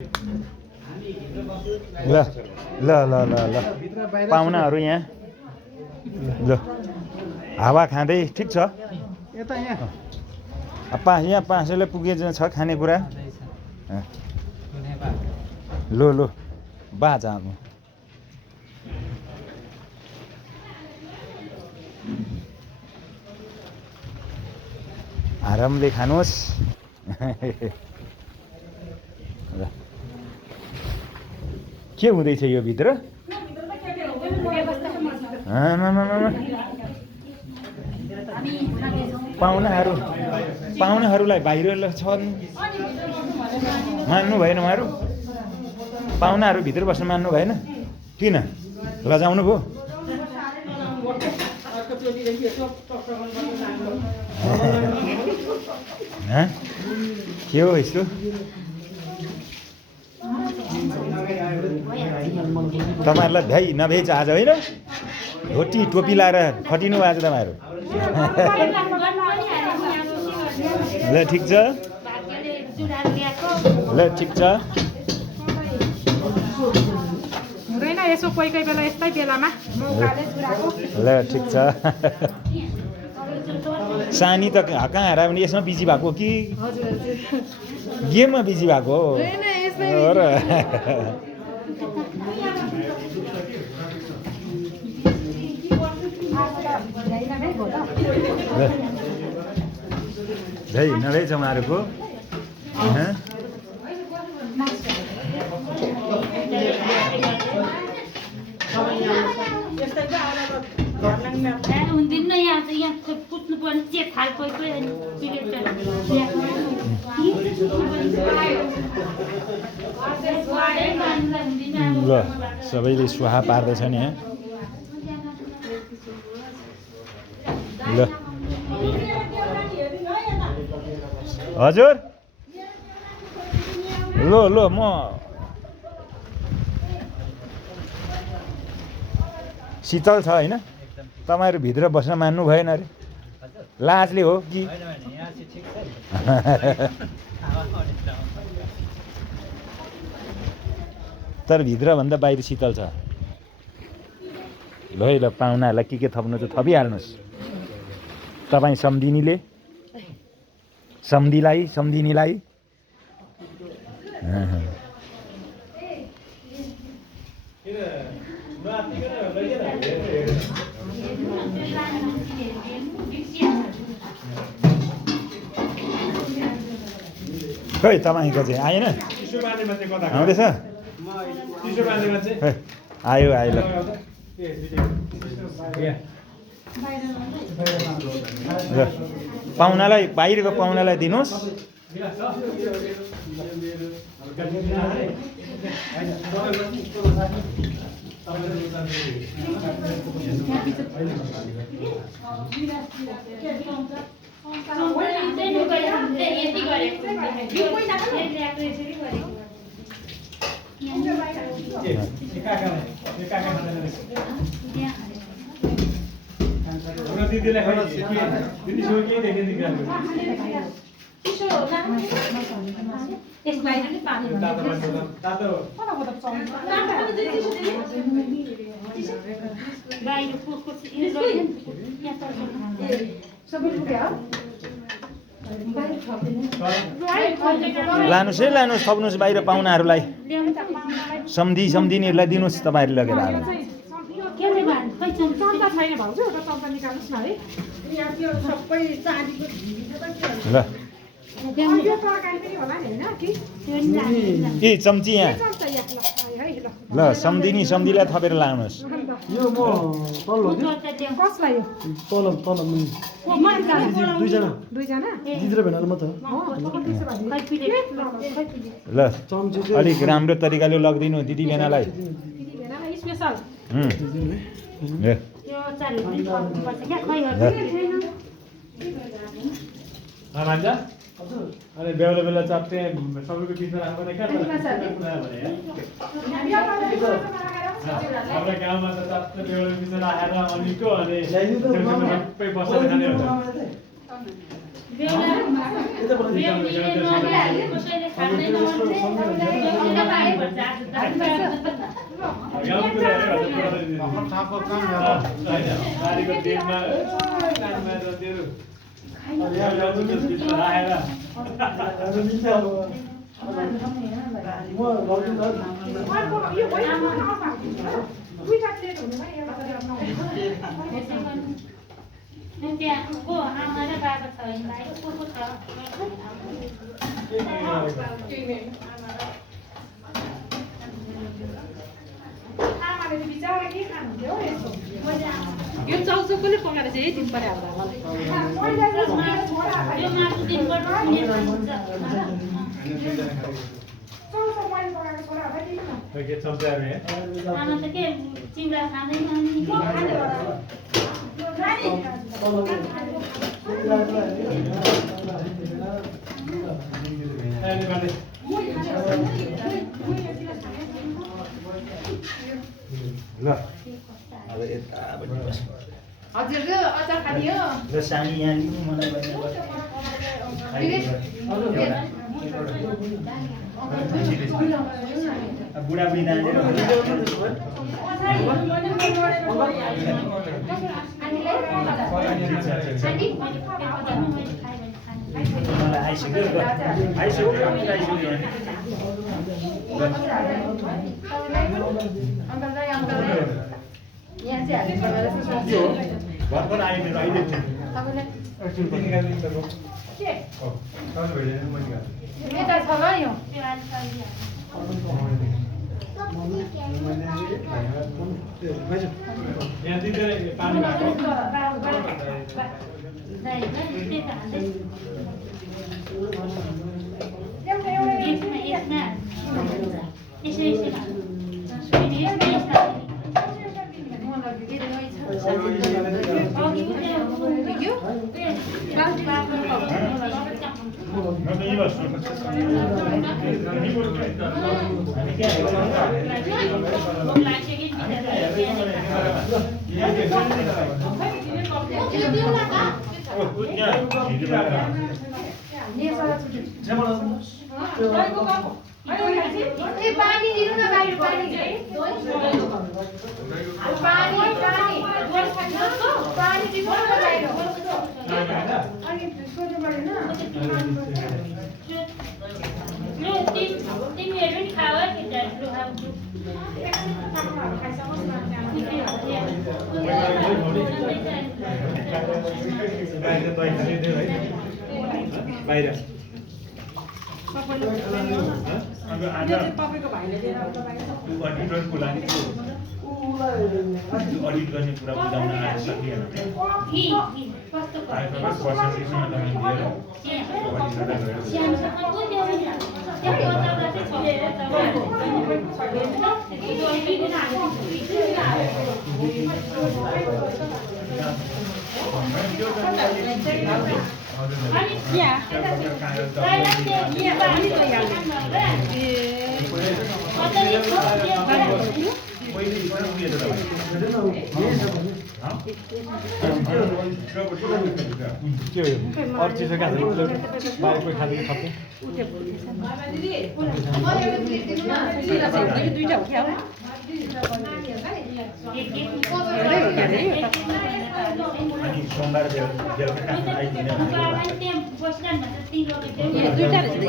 ल ल ल ल ल पाहुनाहरू यहाँ ल हावा खाँदै ठिक छ यहाँ पासेले पुगे छ खानेकुरा लो लो बाजा आरामले खानुहोस् के हुँदैछ यो भित्र पाहुनाहरूलाई बाहिर छन् मान्नु भएन उहाँहरू पाहुनाहरू भित्र बस्न मान्नु भएन किन लजाउनु भयो के हो यस्तो तपाईँहरूलाई भ्याइ नभ्याइ आज होइन धोती टोपी लाएर खटिनु आज तपाईँहरू ल ठिक छ ल ठिक छ हुँदैन यसो कोही कोही बेला यस्तै बेलामा ल ठिक छ सानी त कहाँ हरायो भने यसमा बिजी भएको कि गेममा बिजी भएको हो र भ्याइ नभ्याइ छ उहाँहरूको हुँदैन यहाँ त यहाँ पुज्नु पर्ने चेक थाल कोही कोही ल सबैले सुहा पार्दैछन् यहाँ ल हजुर लो लो म शीतल छ होइन तपाईँहरू भित्र बस्न मान्नु भएन अरे लाजले हो कि तर भित्रभन्दा बाहिर शीतल छ ल है ल पाहुनाहरूलाई के थप्नु चाहिँ थपिहाल्नुहोस् तपाईँ सम्धिनीलाई खै तपाईँको चाहिँ आएन आउँदैछ आयो आयो ल पाहुनालाई बाहिरको पाहुनालाई दिनुहोस् लानुहोस् है लानुहोस् थप्नुहोस् बाहिर पाहुनाहरूलाई सम्धिनीहरूलाई दिनुहोस् तपाईँहरूले लगेर आएर ल ए चम्ची यहाँ ल सम्धिनीलाई थपेर लानुहोस् यो म ल अलिक राम्रो तरिकाले लगिदिनु दिदी बेनालाई अनि बेला बेला चाप्टे सबैको बिचमा राख्नु क्या हाम्रो गाउँमा त चाप्टे बेला बिचमा राखेर अनिको अनि सबै बसेर खाने हुन्छ कसैले खाँदैन भने चाहिँ नारीको देशमा त्यहाँको आमा र बाबा छ भाइ को छ यो चौचौकोले पकाएर चाहिँ यही दिन पर्यो यो मासु दिनबाट के चम्चाहरू है आमा त के चिउरा खाँदैन अनि ल अब यतापट्टि बस हजुर अचार खाने हो ल सानी यहाँ लिनु मलाई बुढाबुढी नानीहरू मलाई आइसक्यो भर्खर आयो मेरो अहिले यहाँ दिँदैन पानी भएको पानी दिनु न बाहिर पानी पानी दिनु न बाहिर अनि सोध्नु परेन तिमीहरू नि खाऊ है बाहिर तपाईँको भाइले दिएर अडिटरको लागि अडिट गर्ने कुरा बुझाउन आज सकिएन अर्चिसो खाँदैन बाहिरको खाँदैन खप्दै दुईटा हो क्या अनि सोमबार बेलुका खाना आइदिने दुईटा रहेछ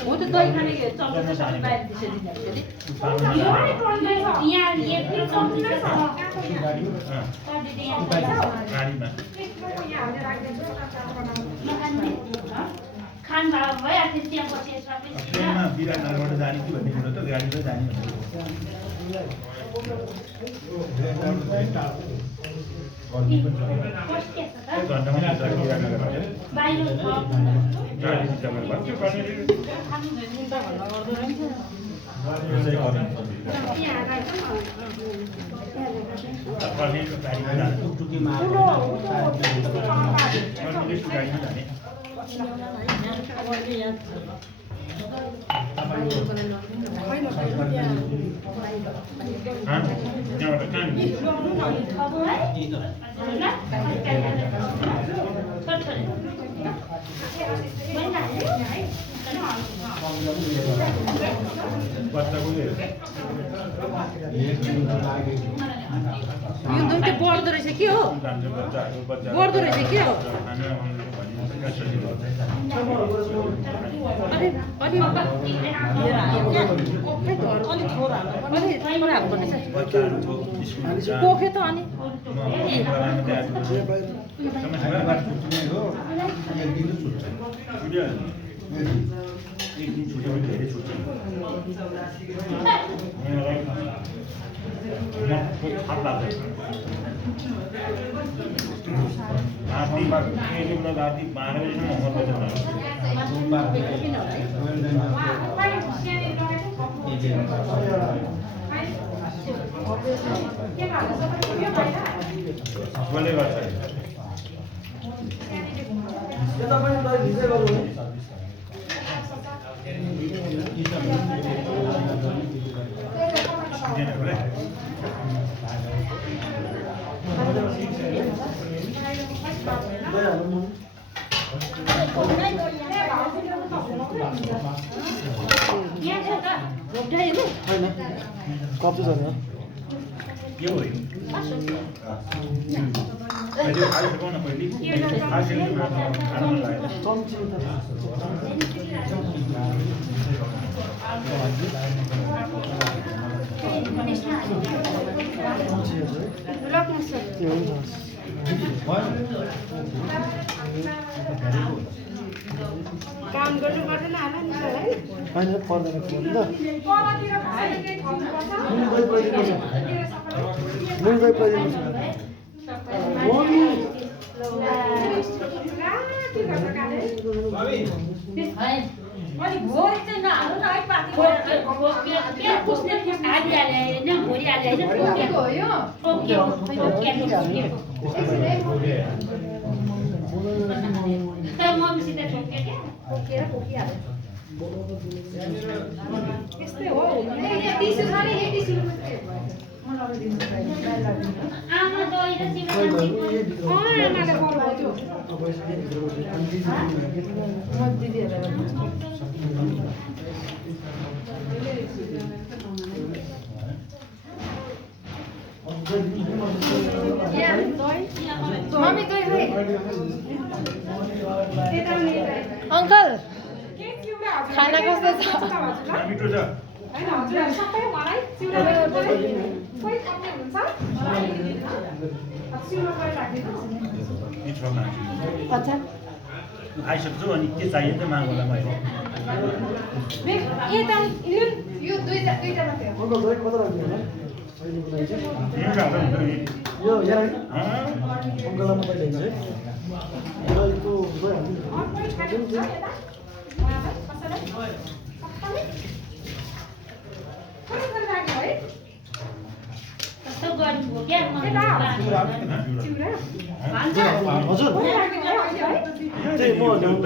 हो त दही खाने खान भाव भइहाल्थ्यो त्यहाँ बसेर सबै ट्रेनमा विराटनगरबाट जाने कि भन्ने कुरो त गाडीमा जाने त्यहाँबाट कहाँ बच्चाको यो दुध चाहिँ बढ्दो रहेछ के हो बढ्दो रहेछ के हो पोखे त अनि एक दिन छुट्यो भने धेरै छुट्छ हात लाग्छ राति 12 बजीसम्म होमवर्क गर्छ यो हो अहिले खाइसकौँ न पहिले खाइसकेपछि आराम लाग्यो काम गर्नु पर्दैन होला नि है होइन पर्दैन यस्तै हो आमा दही र चिउरा मम्मी दही खै अङ्कल खाना कस्तो छ मिठो छ हैन हजुर सबै मलाई चिउरा खोइ कम्ती हुन्छ चिउरा खोइ राख्दिनु अच्छा आइसक्छु अनि के चाहियो त माग होला मैले यता यो दुईटा मात्रै हो अङ्कल दही कता राख्नु होला अहिलेको लागि चाहिँ यो यहाँ अङ्कललाई म कहिले हिँड्छु है दहीको दही हाल्नु कस्तो गर्नुभयो क्या हजुर त्यही म ल्याउनु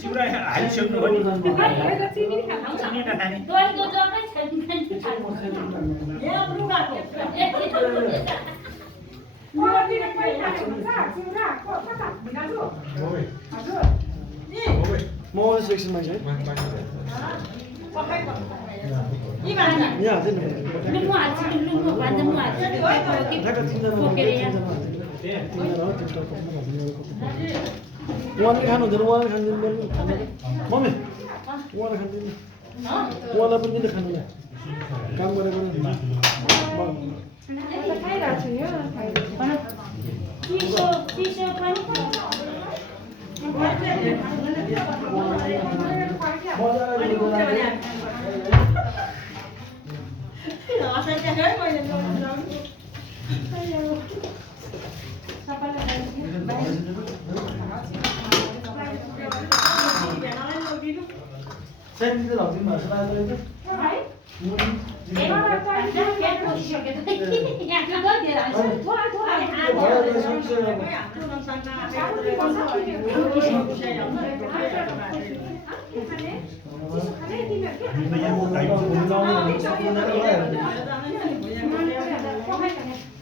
चिउरा हालिसक्नु पनि चिनी नखाने म सेक्सनमा चाहिँ यहाँ हाल्दैन उहाँले खानु हुँदैन उहाँले खाँदैन मम्मी उहाँले खाँदैन उहाँलाई पनि किन खानु काम गरेको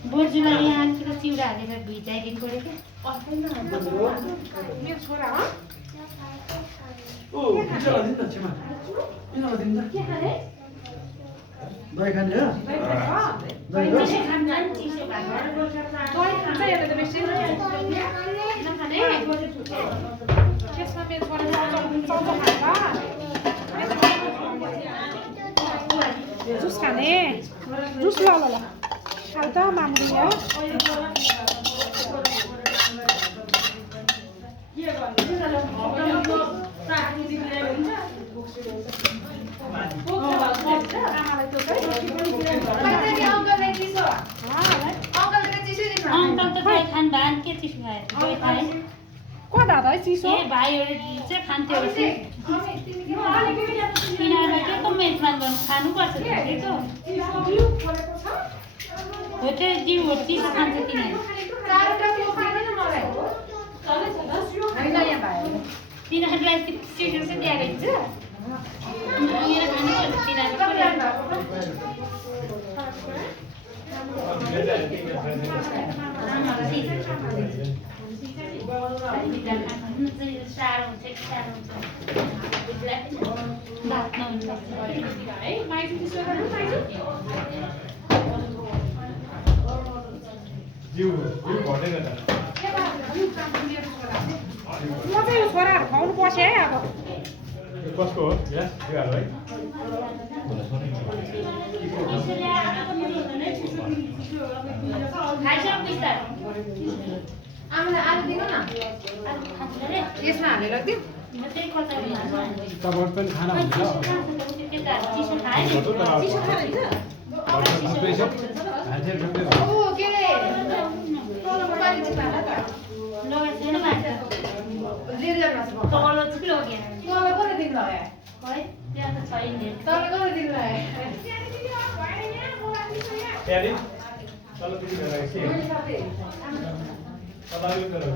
बोजूलाई यहाँ अलिकति चिउरा हालेर भिजाइदिनु पऱ्यो क्या मेरो छोरा हो ओ पिज्जालाई दिनु न छेमा यिनीहरूलाई दिनु त के खाने दही खाने हो दही हो चिसो खान्छ नि चिसो भएको दही खान्छ यसले त बेसी नखाने त्यसमा मेरो छोरा चाउचाउ खान्छ जुस खाने जुस ल ल ल खाऊ त मामुली हो अङ्कल त दही खानु भएन के चिसो खायो दही खाएँ को दादा है चिसो ए भाइहरू चाहिँ खान्थ्यो तिनीहरूलाई के को मेजबान गर्नु खानुपर्छ त्यो होटेल जिउ हो चिसो खान्छ तिनीहरू तिनीहरूलाई चिसो चाहिँ दिएको साह्रो हुन्छ कि साह्रो हुन्छ बात नहुन्छ जिउ घटेन त म चाहिँ यो छोराहरू खुवाउनु बसेँ है अब कसको हो यस तिहार है खाइसक्यो बिस्तारो आमालाई आलु दिनु न यसमा हालेर दिउँ त्यही कचौरी तपाईँ पनि खाना हुन्छ केटाहरू चिसो खायो नि चिसो खानुहुन्छ ओ के अरे पानी चाहिँ खाना त लगाएको छैन मान्छे लिएर जानुहोस् म तल चाहिँ लगेन मलाई कसले दिनु लगायो है त्यहाँ त छैन नि तपाईँले कसले दिनु लगायो त्यहाँदेखि तल पिटी गरेर के तपाईँ गरेर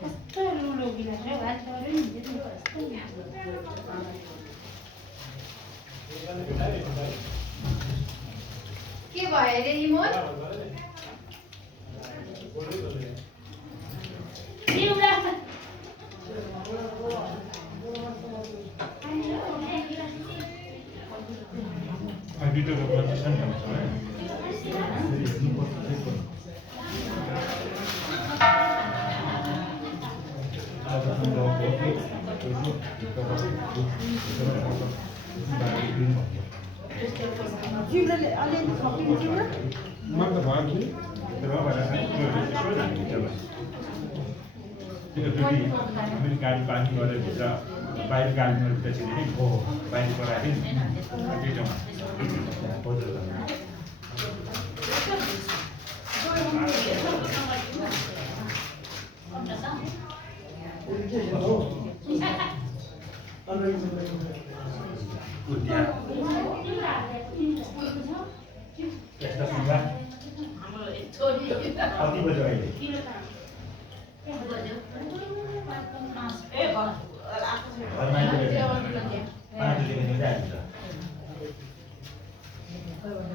कस्तो लुलो गिलास हो हातहरू नि के भयो अरे इमोन चिउरा भिडियोको प्रदर्शन भन्छ है जिउले अलिअलि थपिन्छ न मन त भयो कि तर मैले गाडी पार्किङ गरेर भित्र बाहिर गाडी मैले त्यसरी हो बाहिर राखेँ नि यस्ता सुन्दा कति बज्यो अहिले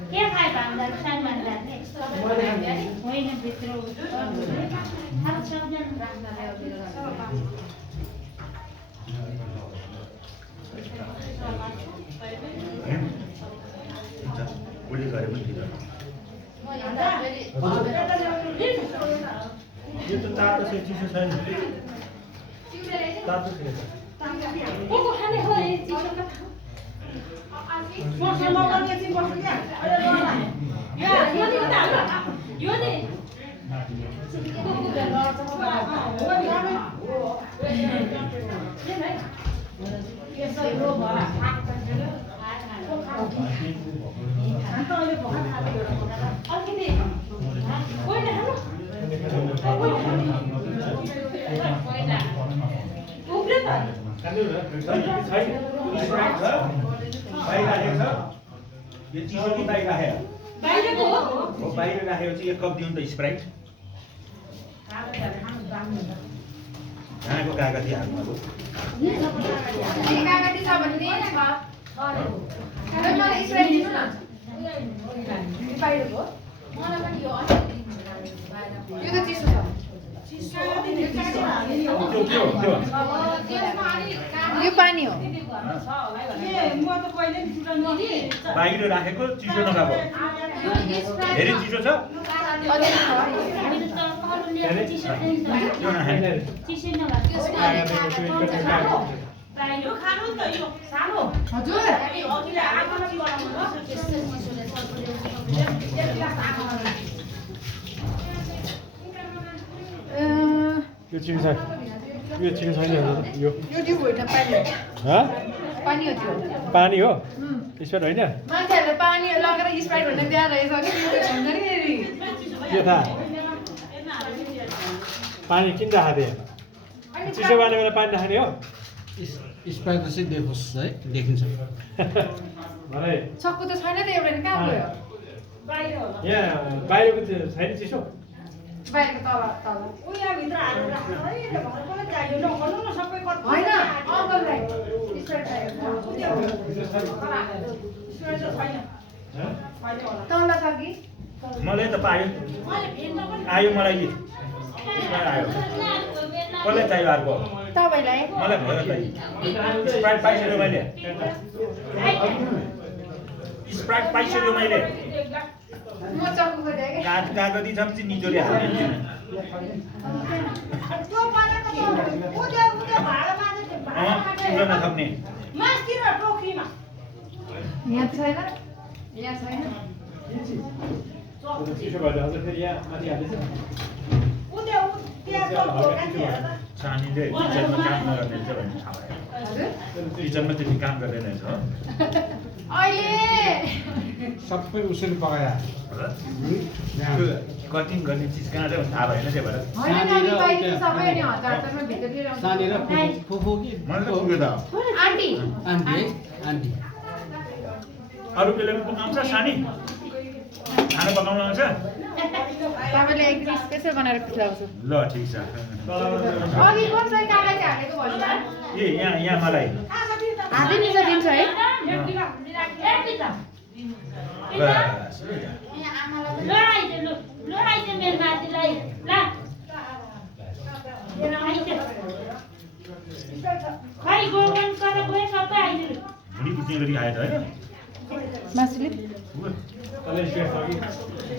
के खाए भान्दा सामान राख्ने होइन भित्र उसले गरे पनि ठिक यो त तातो छ चिसो छैन तातो छ को खाने हो यो चिसो त मसँग मगाउने चाहिँ बस्नु क्या यो नि त यो नि यो चिसो कि बाहिर राखेर बाहिरको हो हो बाहिर राखेपछि 1 कप दिउँ त स्प्राइट कहाँको कागती हाल्नु अब कागती छ भने मलाई स्प्राइट दिनु न बाहिरको मलाई पनि यो यो त चिसो छ यो पानी हो बाहिर राखेको चिसो नखाएको धेरै चिसो छ यो नखाने हजुर यो चिनी छैन यो चिनी छैन यो यो ट्युब होइन पानी पानी हो त्यो पानी हो स्प्राइट होइन मान्छेहरूले पानी लगेर स्प्राइट भन्ने त्यहाँ रहेछ कि हुन्छ नि के थाहा पानी किन राखेको थिएँ चिसो पार्ने बेला पानी राख्ने हो स्प्राइट चाहिँ देखोस् है देखिन्छ भरे सक्कु त छैन त एउटा नि कहाँ गयो यहाँ बाहिरको छैन चिसो बाहिरको तल तल होइन अङ्कललाई स्प्राइट चाहिएको तल छ कि मलाई त पायो आयो मलाई कि स्प्राइट आयो कसलाई चाहियो अर्को तपाईँलाई मलाई भयो त स्प्राइट पाइसक्यो मैले स्प्राइट पाइसक्यो मैले म चक्कु खोजेँ कि कागती छ भने निचोले हाल्ने नथप्ने यहाँ छैन यहाँ छैन चिसो भएर अझ फेरि यहाँ माथि हाल्दैछ सानीले किचनमा काम नगर्ने रहेछ भन्ने थाहा भयो किचनमा त्यति काम गर्दैन रहेछ हो अहिले सबै उसरी पकाएर कटिङ गर्ने चिज कहाँ छ भने थाहा भएन त्यही भएर होइन नि अनि बाहिर सबै अनि हतारमा भित्र लिएर आउँछ सानेर फुफू कि मलाई त पुग्यो त आन्टी आन्टी है आन्टी अरू बेला पनि आउँछ सानी खाना पकाउनु आउँछ तपाईँले एकदिन स्पेसल बनाएर खुवाउँछु ल ठिक छ अघि कुन चाहिँ कागज हालेको भन्नु ए यहाँ मलाई हातै निसा दिन्छ है बस भुँडी बुझ्ने गरी आयो त होइन मासुले तलै स्प्राइट छ कि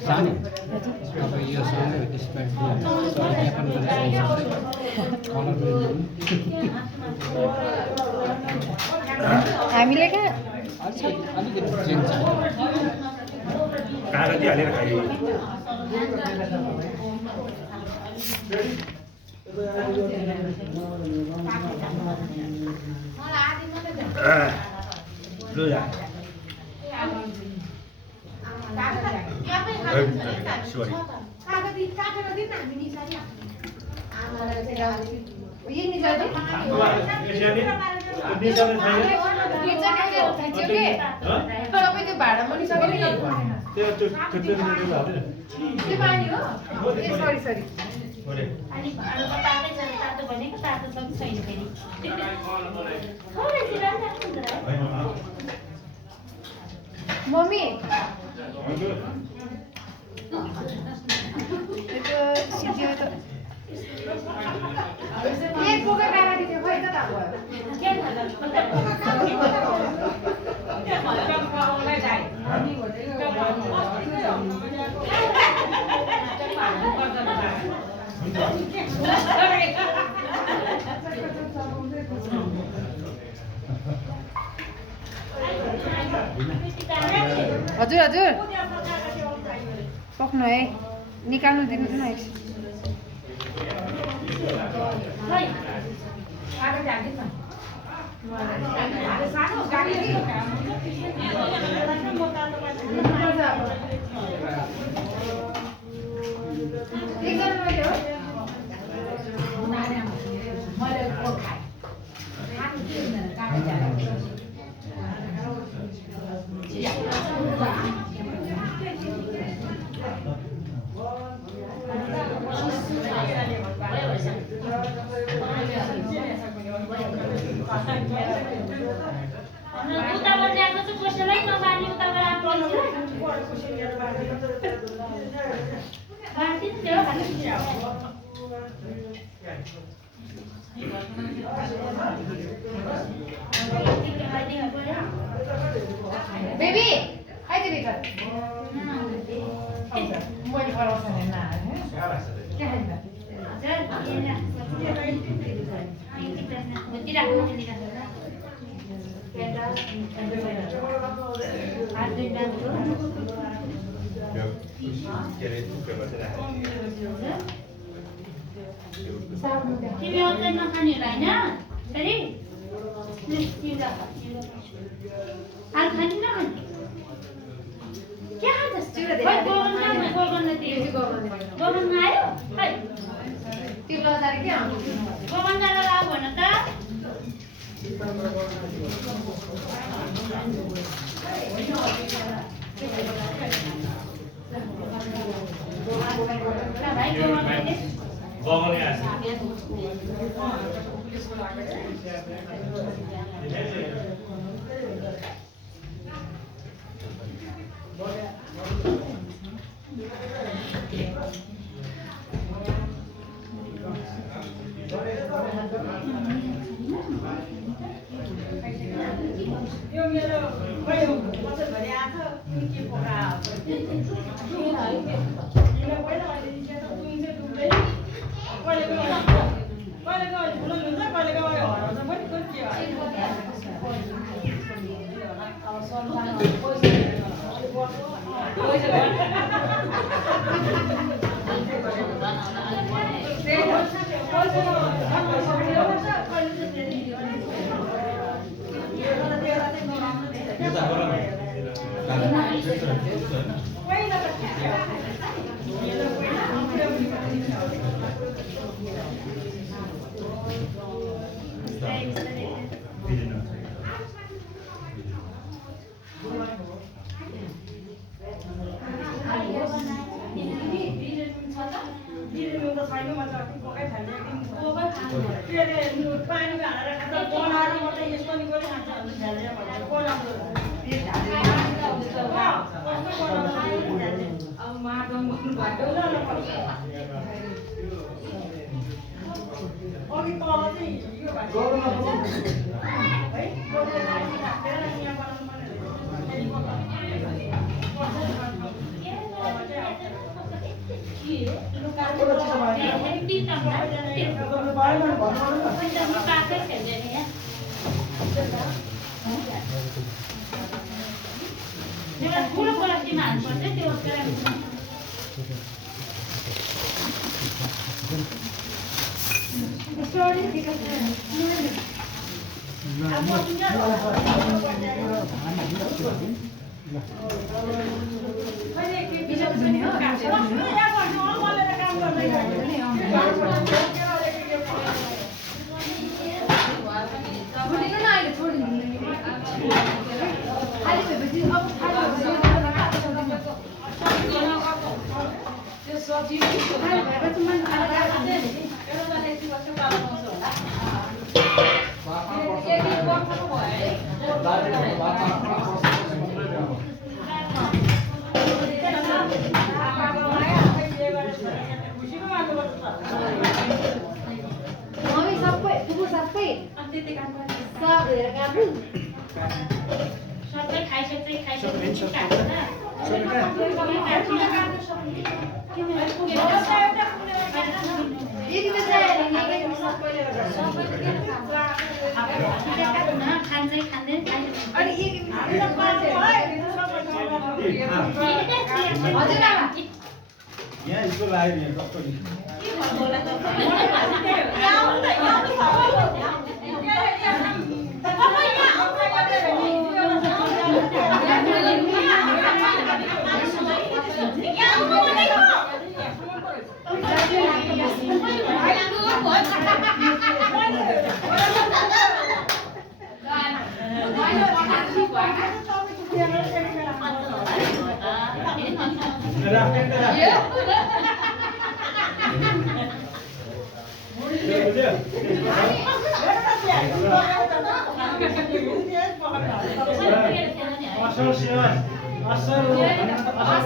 सानो अब यो सानो स्प्राइट जापान हामीले कहाँ अलिकति ड्रिङ्क छ कागती हालेर खायो लु जा सरी तपाईँ त्यो भाडा पनि सक्यो नि त्यो पानी हो ए सरी सरी मम्मी सिद्धियो त एक बोका कागती थियो खै कता हजुर हजुर पक्नु है निकाल्नु दिनु न एकछिन उताबाट ल्याएको चाहिँ कसैलाई नबानी उताबाट आएको बाँकी त्यो बेबी आइज भित्र मैले फराउँछ नि ना के खान्छ तिमी अझै नखाने होला होइन फेरि आज खाने नखाने के खान्छस् गोगन आयो खै त्यो लजारे के आउँछ गोगन जाँदा लाऊ भन त भाइ गोगन खाइदे यो मेरो खै हो बचत भरि आछ के पोखा हो पहिला अहिले त दुई चाहिँ डुब्दै कहिलेको भुल हुन्छ कहिलेको हराउँछ पनि के पानी हालेर खाँदा बनाएर मात्रै यसको नि पनि खान्छ भने झ्याल्या भनेर बनाउँछ अब माटो मुख्नु भएको अघि तल चाहिँ यो भएको है यहाँ बनाउनु ठुलो गल्तीमा हाल्नुपर्छ त्यो सबै यहाँ इसको लाइभ यहाँ कस्तो Yeah. असल सेवा असल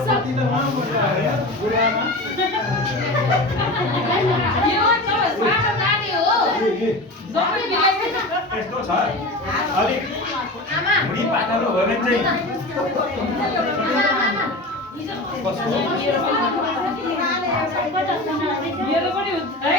कति त उहाँ बस्नु भयो बुढामा यो त सानो नानी हो सबै मिलेको यस्तो छ अलिक भुँडी पातलो हो भने चाहिँ आमा मेरो पनि हुन्छ है